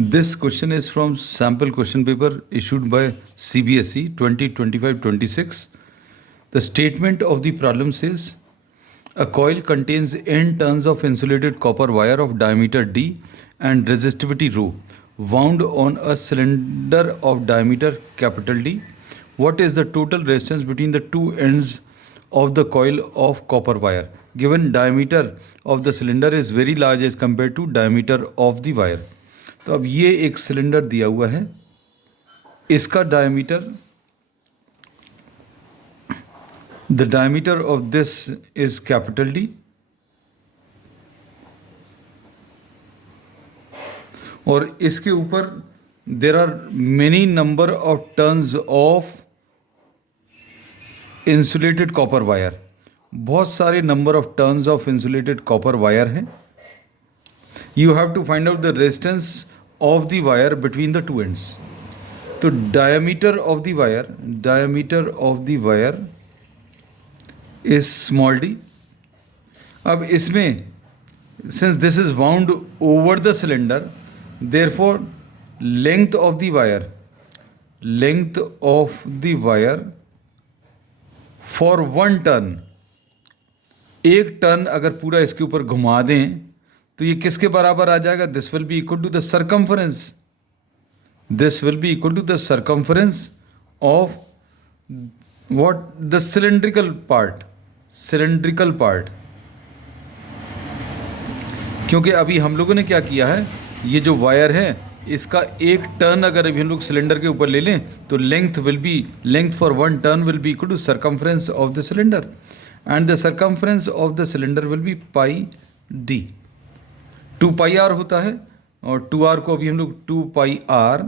This question is from sample question paper issued by CBSE 2025-26. The statement of the problem says a coil contains n turns of insulated copper wire of diameter d and resistivity rho wound on a cylinder of diameter capital D. What is the total resistance between the two ends of the coil of copper wire? Given diameter of the cylinder is very large as compared to diameter of the wire. तो अब ये एक cylinder दिया हुआ है, इसका diameter, the diameter of this is capital D और इसके ऊपर there are many number of turns of insulated copper wire. बहुत सारे number of turns of insulated copper wire हैं. You have to find out the resistance of the wire between the two ends. तो diameter of the wire is small d. अब इसमें since this is wound over the cylinder, therefore length of the wire for one turn, एक turn अगर पूरा इसके ऊपर घुमा दें तो ये किसके बराबर आ जाएगा? This will be equal to the circumference. This will be equal to the circumference of what? The cylindrical part. क्योंकि अभी हम लोगों ने क्या किया है, ये जो वायर है इसका एक टर्न अगर अभी हम लोग सिलेंडर के ऊपर ले लें तो length for one turn will be equal to circumference of the cylinder and the circumference of the cylinder will be pi D. 2 pi r होता है और 2r को अभी हम लोग 2 पाई आर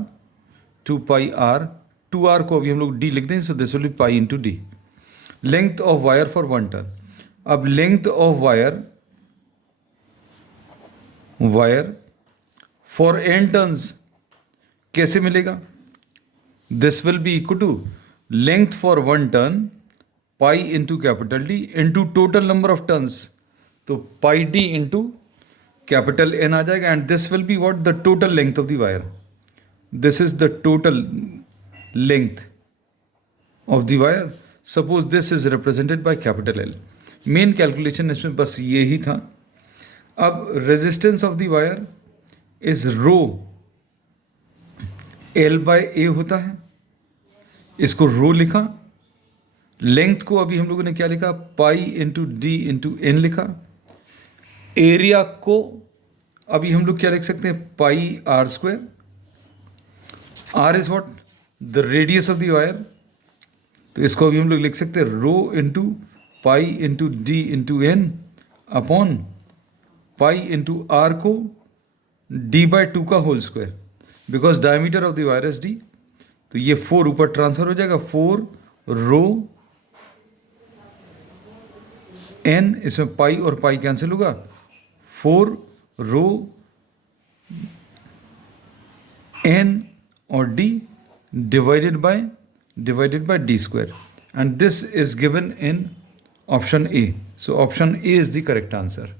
को अभी हम लोग d लिख दें. So this will be pi into D. Length of wire for one turn. अब length of wire for n turns कैसे मिलेगा? This will be equal to length for one turn pi into capital D into total number of turns. तो pi D into capital N आ जाएगा and this will be what? The total length of the wire. This is the total length of the wire. Suppose this is represented by capital L. Main calculation इसमें बस ये ही था. अब resistance of the wire is rho L by A होता है. इसको रो लिखा. लेंथ को अभी हम लोगों ने क्या लिखा? Pi into D into N लिखा. एरिया को अभी हम लोग क्या लिख सकते हैं? Pi R square. R is what? The radius of the wire. तो इसको अभी हम लोग लिख सकते हैं rho into pi into D into N upon pi into R को डी बाय 2 का whole square, because diameter of the wire is D. तो ये 4 ऊपर ट्रांसफर हो जाएगा. 4 रो एन, इसमें पाई और पाई कैंसिल होगा. 4 रो एन और D divided by D square and this is given in option A. So option A is the correct answer.